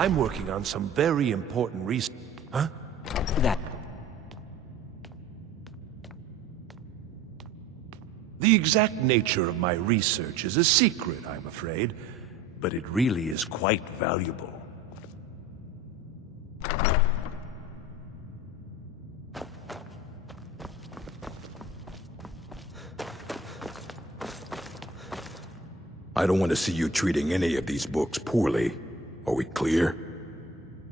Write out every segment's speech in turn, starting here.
I'm working on some very important research. Huh? That... The exact nature of my research is a secret, I'm afraid, but it really is quite valuable. I don't want to see you treating any of these books poorly. Are we clear?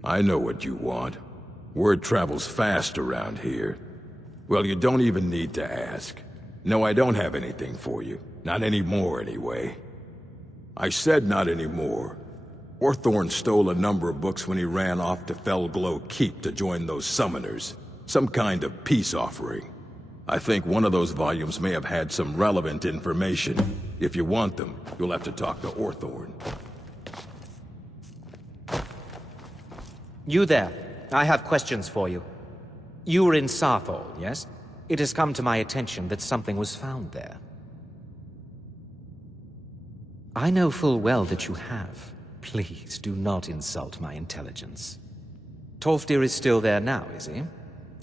I know what you want. Word travels fast around here. Well, you don't even need to ask. No, I don't have anything for you. Not anymore, anyway. I said not anymore. Orthorn stole a number of books when he ran off to Felglow Keep to join those summoners. Some kind of peace offering. I think one of those volumes may have had some relevant information. If you want them, you'll have to talk to Orthorn. You there. I have questions for you. You were in Sarthol, yes? It has come to my attention that something was found there. I know full well that you have. Please, do not insult my intelligence. Tolfdir is still there now, is he?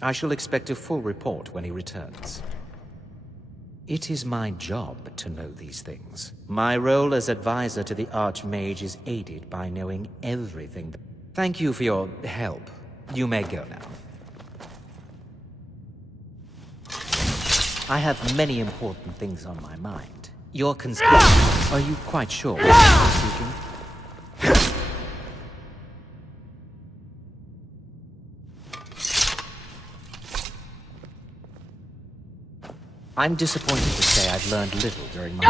I shall expect a full report when he returns. It is my job to know these things. My role as advisor to the Archmage is aided by knowing everything. Thank you for your help. You may go now. I have many important things on my mind. Your Are you quite sure what I'm speaking? I'm disappointed to say I've learned little during my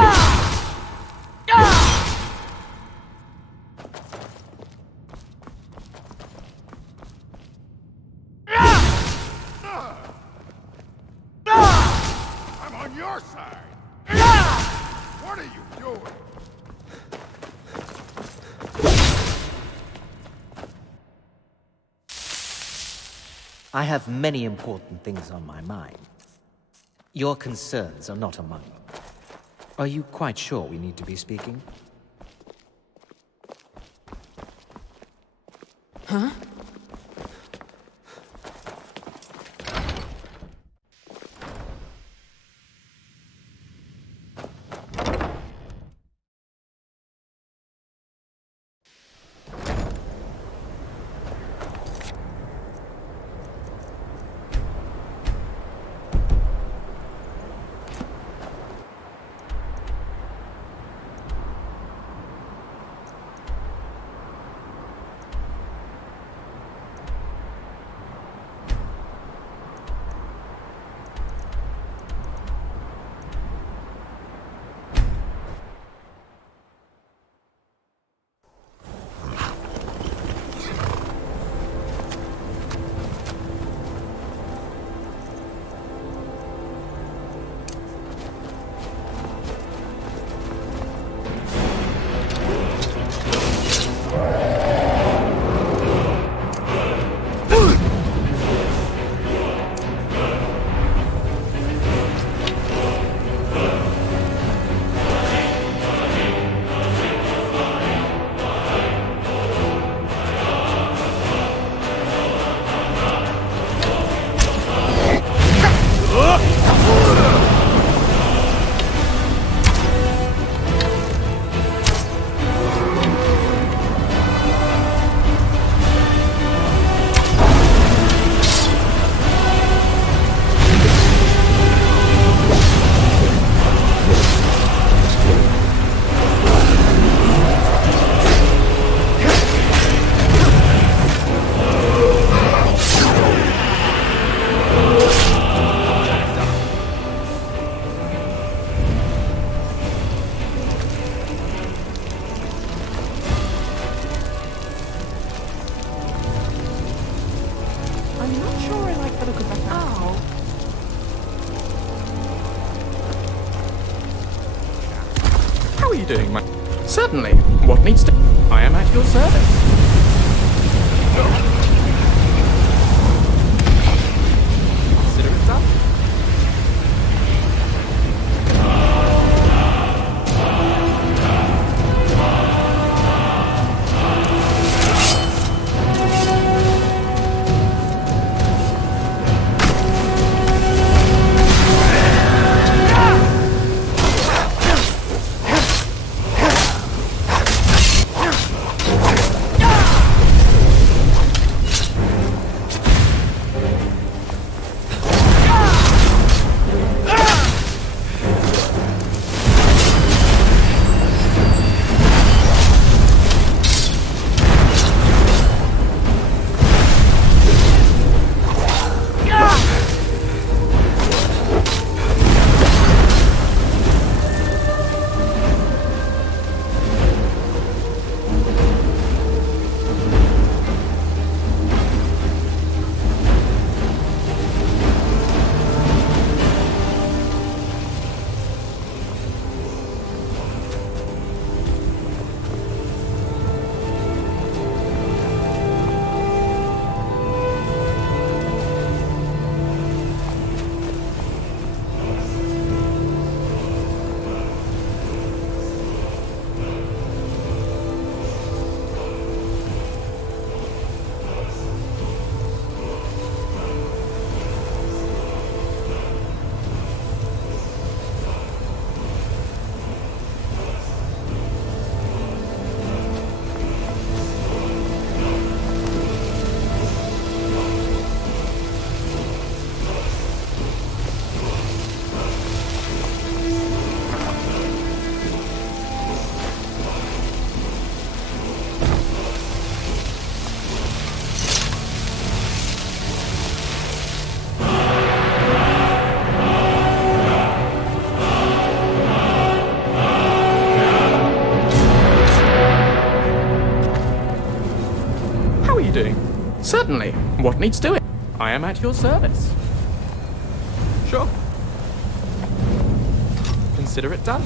I'm on your side! What are you doing? I have many important things on my mind. Your concerns are not among them. Are you quite sure we need to be speaking? Huh? Doing my... Certainly. What needs to... I am at your service. Consider it done. Certainly. What needs doing? I am at your service. Sure. Consider it done.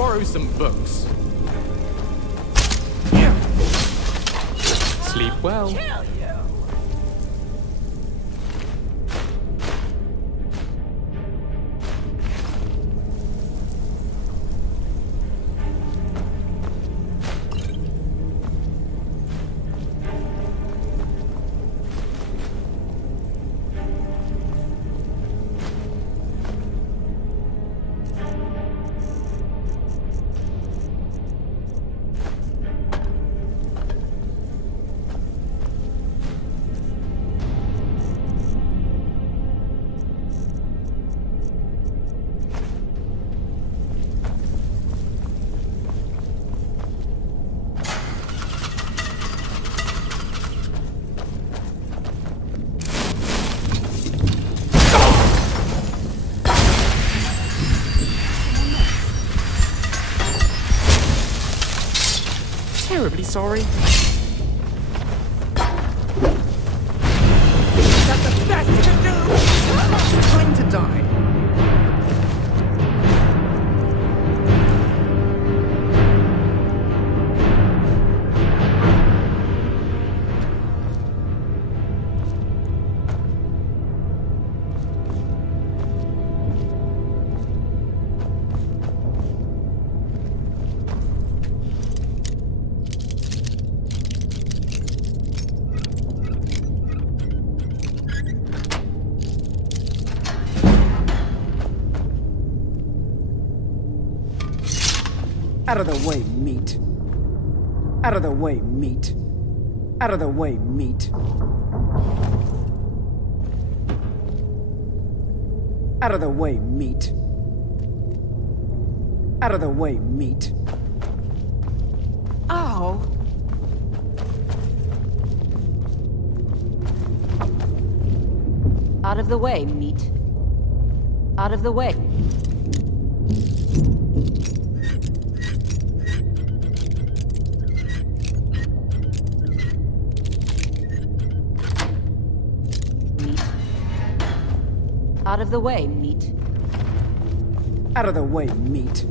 borrow some books. Sleep well. Terribly sorry. That's the best you can do! Time to die. Out of the way, meat. Out of the way, meat. Out of the way, meat. Out of the way, meat. Out of the way, meat. Ow! Out of the way, meat. Out of the way. Out of the way, meat. Out of the way, meat.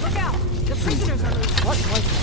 Look out! The prisoners are loose. What was that?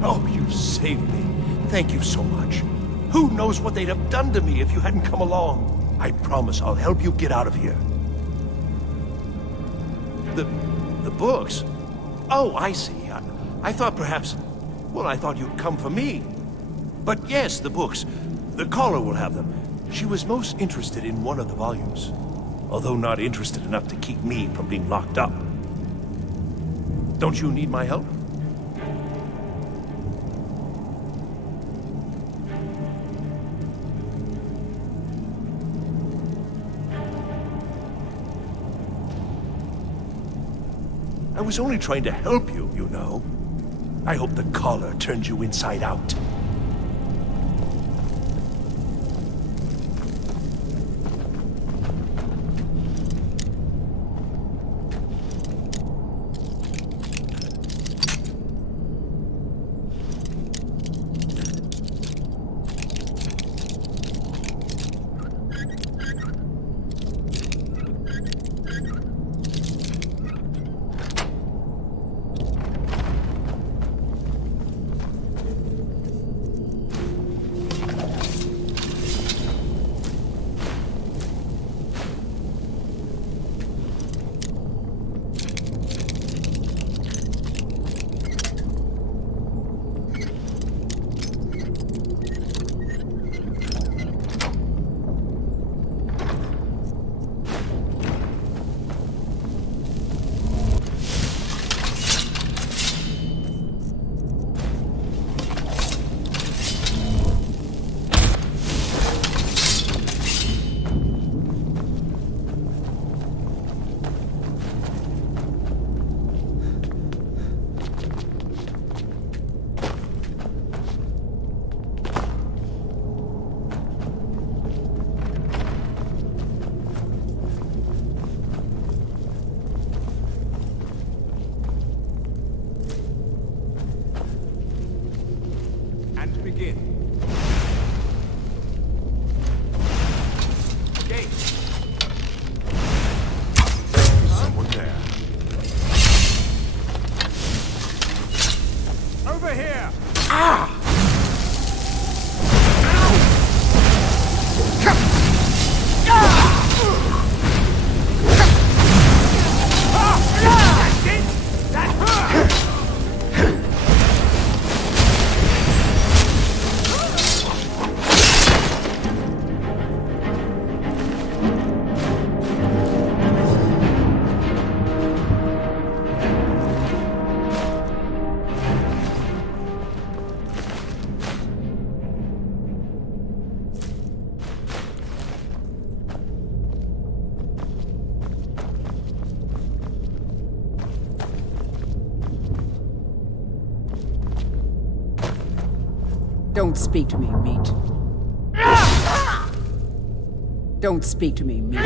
Oh, you've saved me. Thank you so much. Who knows what they'd have done to me if you hadn't come along? I promise I'll help you get out of here. The books? Oh, I see. I thought perhaps... Well, I thought you'd come for me. But yes, the books. The caller will have them. She was most interested in one of the volumes. Although not interested enough to keep me from being locked up. Don't you need my help? I was only trying to help you, you know. I hope the collar turned you inside out. Don't speak to me, meat. Don't speak to me, meat.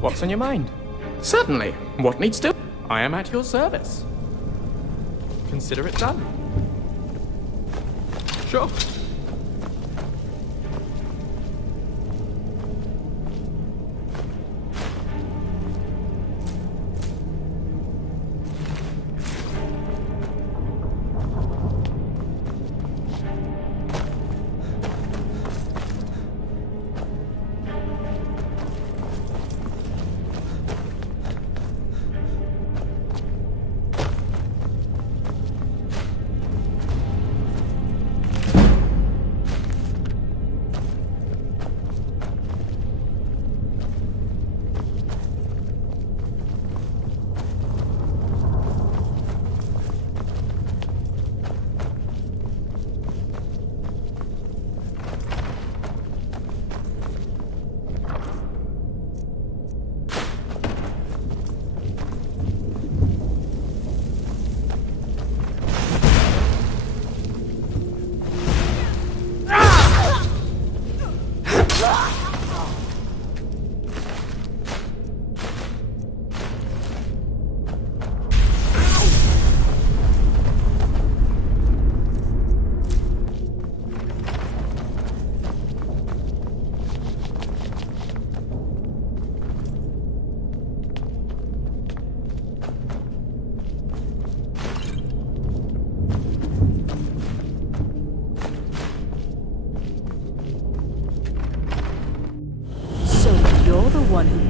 What's on your mind? Certainly. What needs to... I am at your service. Consider it done. Sure.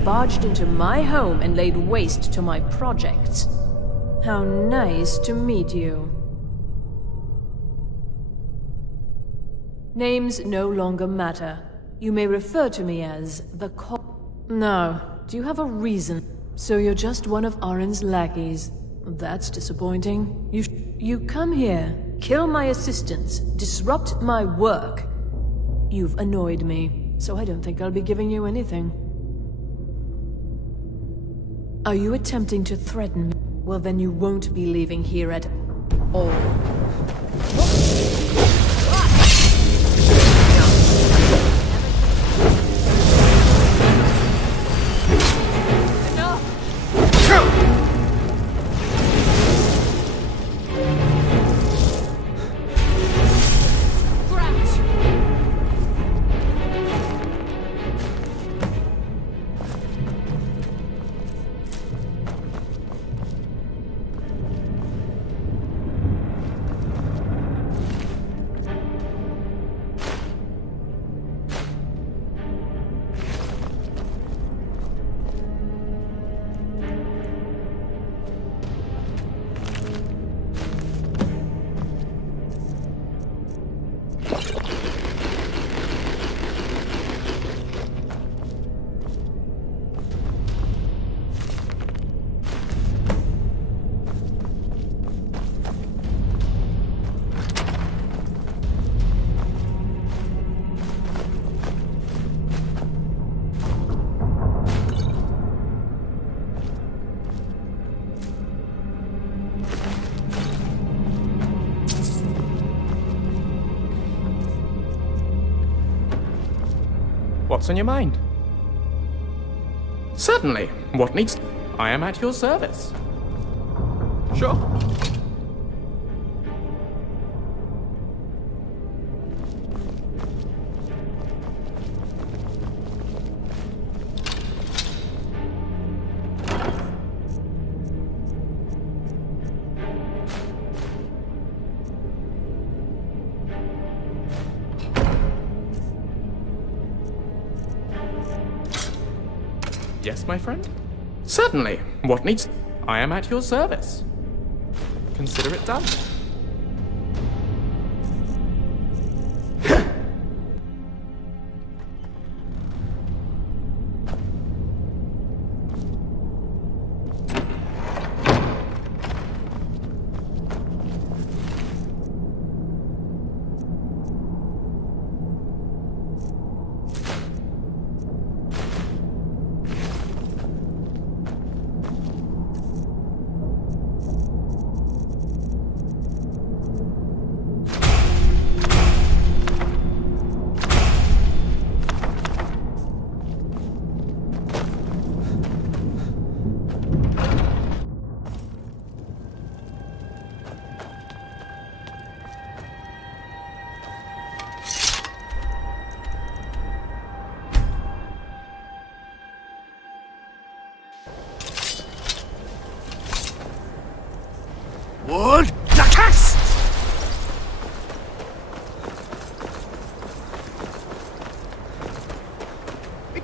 Barged into my home and laid waste to my projects. How nice to meet you. Names no longer matter. You may refer to me as the No. Do you have a reason? So you're just one of Arin's lackeys. That's disappointing. You come here, kill my assistants, disrupt my work. You've annoyed me, so I don't think I'll be giving you anything. Are you attempting to threaten me? Well, then you won't be leaving here at all. What's on your mind? Certainly. What needs... I am at your service. Sure. Yes, my friend? Certainly. What needs... I am at your service. Consider it done.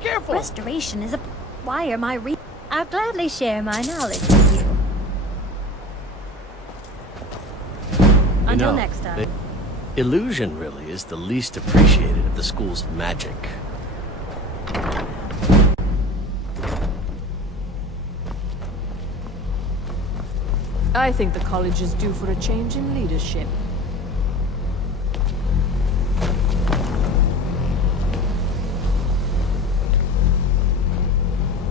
Careful! Restoration is a... Why are my I'll gladly share my knowledge with you. Until next time. Illusion really is the least appreciated of the schools of magic. I think the college is due for a change in leadership.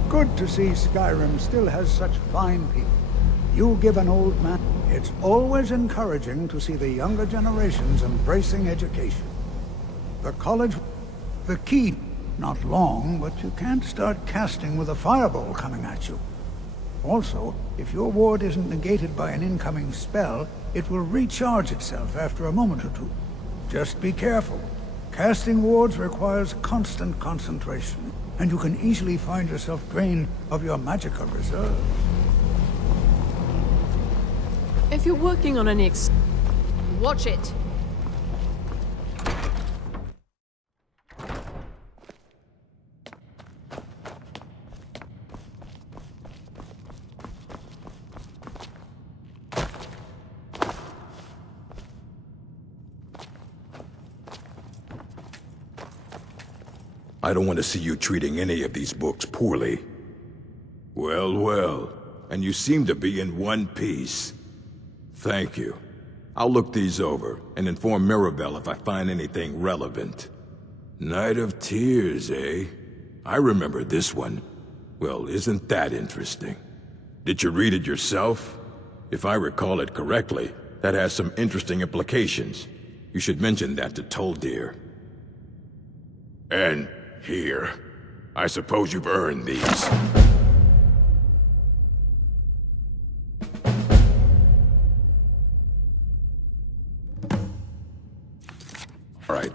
Good to see Skyrim still has such fine people. You give an old man... It's always encouraging to see the younger generations embracing education. The college... The key... Not long, but you can't start casting with a fireball coming at you. Also, if your ward isn't negated by an incoming spell, it will recharge itself after a moment or two. Just be careful. Casting wards requires constant concentration, and you can easily find yourself drained of your magical reserves. If you're working on any watch it. I don't want to see you treating any of these books poorly. Well, well. And you seem to be in one piece. Thank you. I'll look these over and inform Mirabelle if I find anything relevant. Night of Tears, eh? I remember this one. Well, isn't that interesting? Did you read it yourself? If I recall it correctly, that has some interesting implications. You should mention that to Toldir. And here, I suppose you've earned these. All right.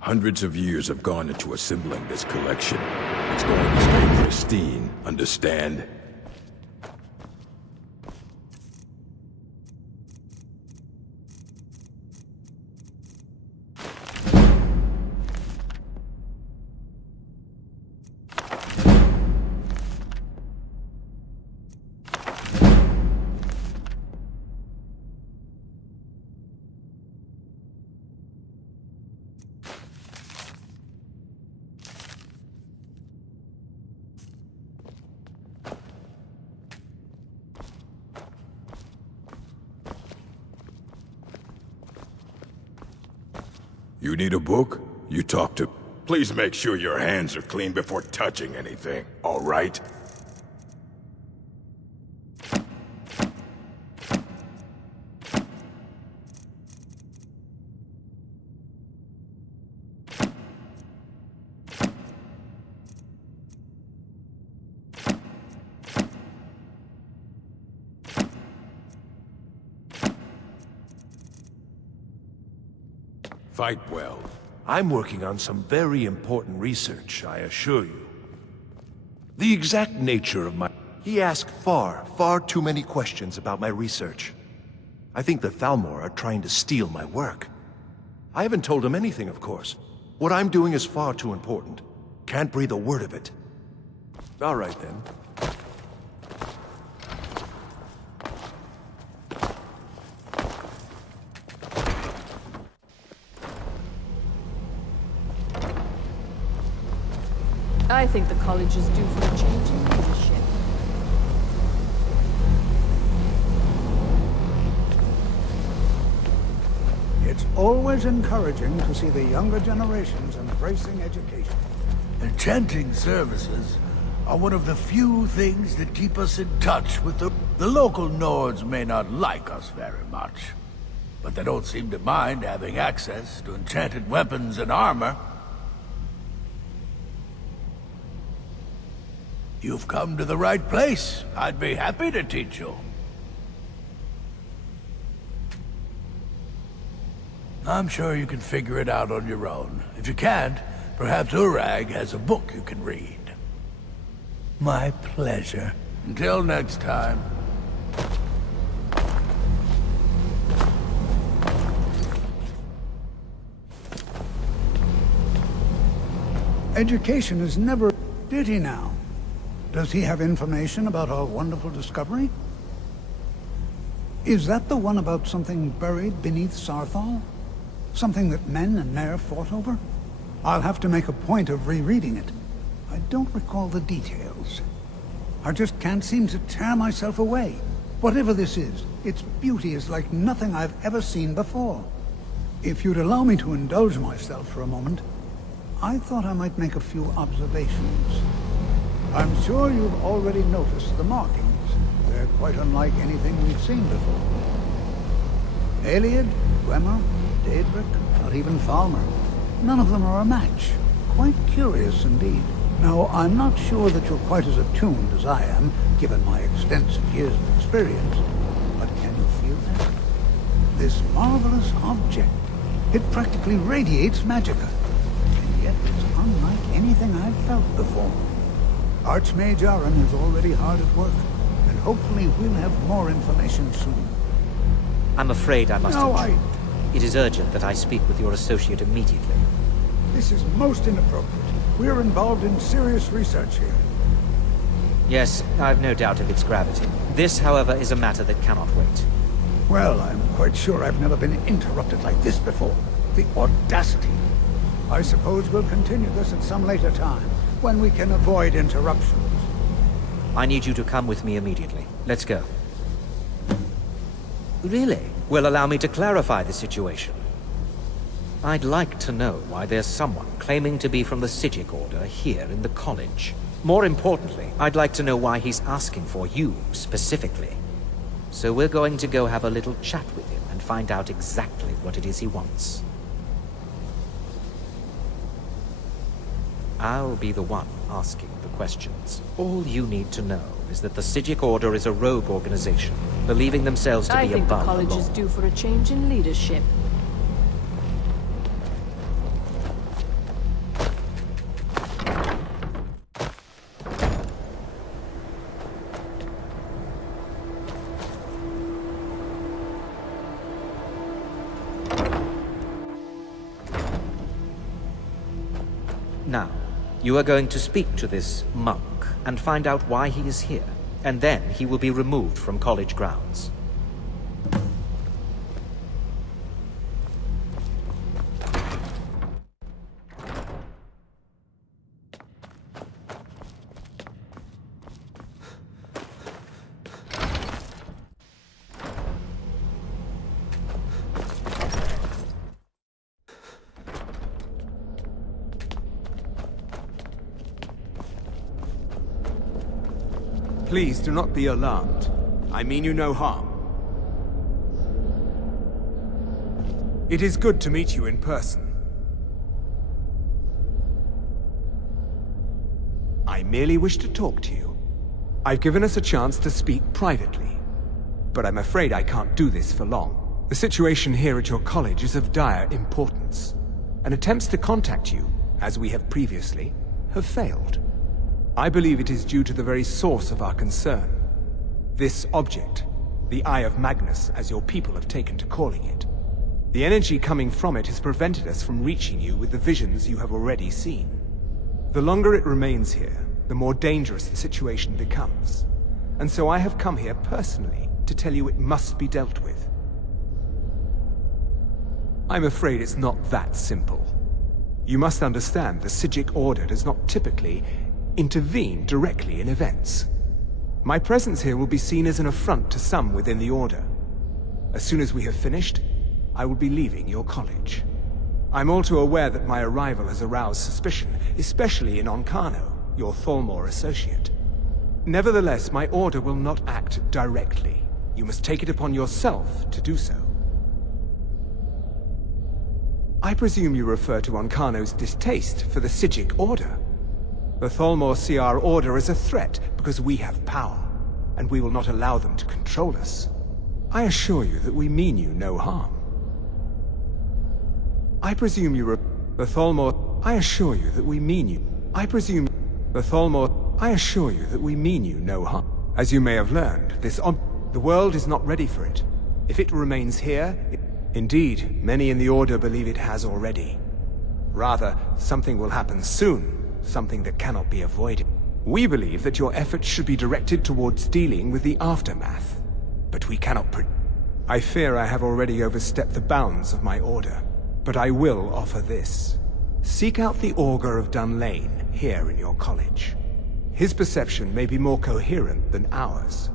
Hundreds of years have gone into assembling this collection. It's going to stay pristine, understand? You need a book? You talk to... Please make sure your hands are clean before touching anything, all right? Fight well. I'm working on some very important research, I assure you. The exact nature of my... He asked far too many questions about my research. I think the Thalmor are trying to steal my work. I haven't told them anything, of course. What I'm doing is far too important. Can't breathe a word of it. All right, then. I think the college is due for a change in leadership. It's always encouraging to see the younger generations embracing education. Enchanting services are one of the few things that keep us in touch with the local Nords may not like us very much, but they don't seem to mind having access to enchanted weapons and armor. You've come to the right place. I'd be happy to teach you. I'm sure you can figure it out on your own. If you can't, perhaps Urag has a book you can read. My pleasure. Until next time. Education is never... Did he now? Does he have information about our wonderful discovery? Is that the one about something buried beneath Sarthal? Something that men and Mare fought over? I'll have to make a point of rereading it. I don't recall the details. I just can't seem to tear myself away. Whatever this is, its beauty is like nothing I've ever seen before. If you'd allow me to indulge myself for a moment, I thought I might make a few observations. I'm sure you've already noticed the markings. They're quite unlike anything we've seen before. Ayleid, Dwemer, Daedric, not even Falmer. None of them are a match. Quite curious indeed. Now, I'm not sure that you're quite as attuned as I am, given my extensive years of experience. But can you feel that? This marvelous object. It practically radiates magicka. And yet it's unlike anything I've felt before. Archmage Aaron is already hard at work, and hopefully we'll have more information soon. I'm afraid I must... No, It is urgent that I speak with your associate immediately. This is most inappropriate. We're involved in serious research here. Yes, I've no doubt of its gravity. This, however, is a matter that cannot wait. Well, I'm quite sure I've never been interrupted like this before. The audacity. I suppose we'll continue this at some later time, when we can avoid interruptions. I need you to come with me immediately. Let's go. Really? Well, allow me to clarify the situation. I'd like to know why there's someone claiming to be from the Psijic Order here in the college. More importantly, I'd like to know why he's asking for you, specifically. So we're going to go have a little chat with him and find out exactly what it is he wants. I'll be the one asking the questions. All you need to know is that the Psijic Order is a rogue organization, believing themselves to I be think above the college law. is due for a change in leadership. Now, you are going to speak to this monk and find out why he is here, and then he will be removed from college grounds. Please do not be alarmed. I mean you no harm. It is good to meet you in person. I merely wish to talk to you. I've given us a chance to speak privately, but I'm afraid I can't do this for long. The situation here at your college is of dire importance, and attempts to contact you, as we have previously, have failed. I believe it is due to the very source of our concern. This object, The Eye of Magnus, as your people have taken to calling it. The energy coming from it has prevented us from reaching you with the visions you have already seen. The longer it remains here, the more dangerous the situation becomes. And so I have come here personally to tell you it must be dealt with. I'm afraid it's not that simple. You must understand the Psijic Order does not typically intervene directly in events. My presence here will be seen as an affront to some within the Order. As soon as we have finished, I will be leaving your college. I'm all too aware that my arrival has aroused suspicion, especially in Onkano, your Thalmor associate. Nevertheless, my Order will not act directly. You must take it upon yourself to do so. I presume you refer to Onkano's distaste for the Psijic Order. The Thalmor see our Order as a threat because we have power, and we will not allow them to control us. I assure you that we mean you no harm. I presume you the Thalmor. I assure you that we mean you. I presume the Thalmor. I assure you that we mean you no harm. As you may have learned, the world is not ready for it. If it remains here, indeed, many in the Order believe it has already. Rather, something will happen soon. Something that cannot be avoided. We believe that your efforts should be directed towards dealing with the aftermath. But we cannot I fear I have already overstepped the bounds of my Order. But I will offer this. Seek out the Augur of Dunlane here in your college. His perception may be more coherent than ours.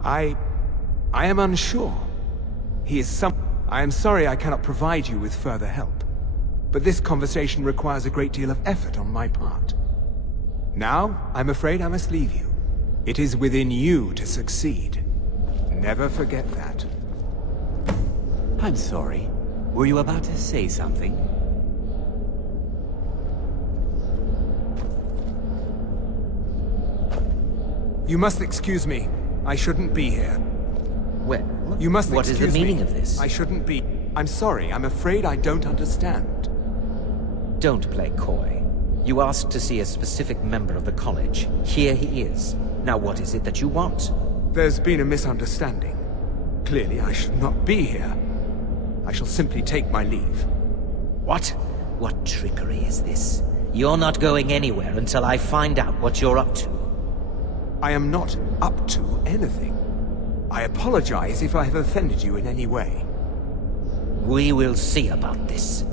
I am unsure. I am sorry I cannot provide you with further help. But this conversation requires a great deal of effort on my part. Now, I'm afraid I must leave you. It is within you to succeed. Never forget that. I'm sorry. Were you about to say something? You must excuse me. I shouldn't be here. Well, you must what is the meaning of this? I shouldn't be. I'm sorry. I'm afraid I don't understand. Don't play coy. You asked to see a specific member of the college. Here he is. Now what is it that you want? There's been a misunderstanding. Clearly I should not be here. I shall simply take my leave. What? What trickery is this? You're not going anywhere until I find out what you're up to. I am not up to anything. I apologize if I have offended you in any way. We will see about this.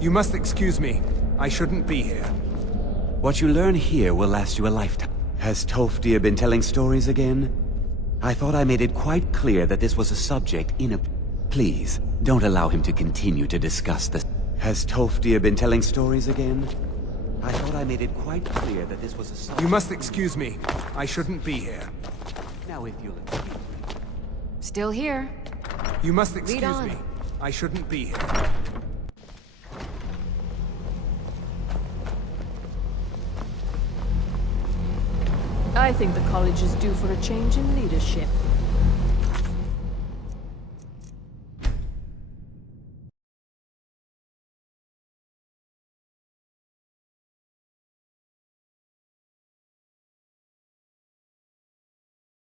You must excuse me. I shouldn't be here. What you learn here will last you a lifetime. Has Tolfdir been telling stories again? I thought I made it quite clear that this was a subject in a... Please, don't allow him to continue to discuss this. Has Tolfdir been telling stories again? I thought I made it quite clear that this was a subject... You must excuse me. I shouldn't be here. Now if you'll... Still here. You must excuse on. me. I shouldn't be here. I think the college is due for a change in leadership.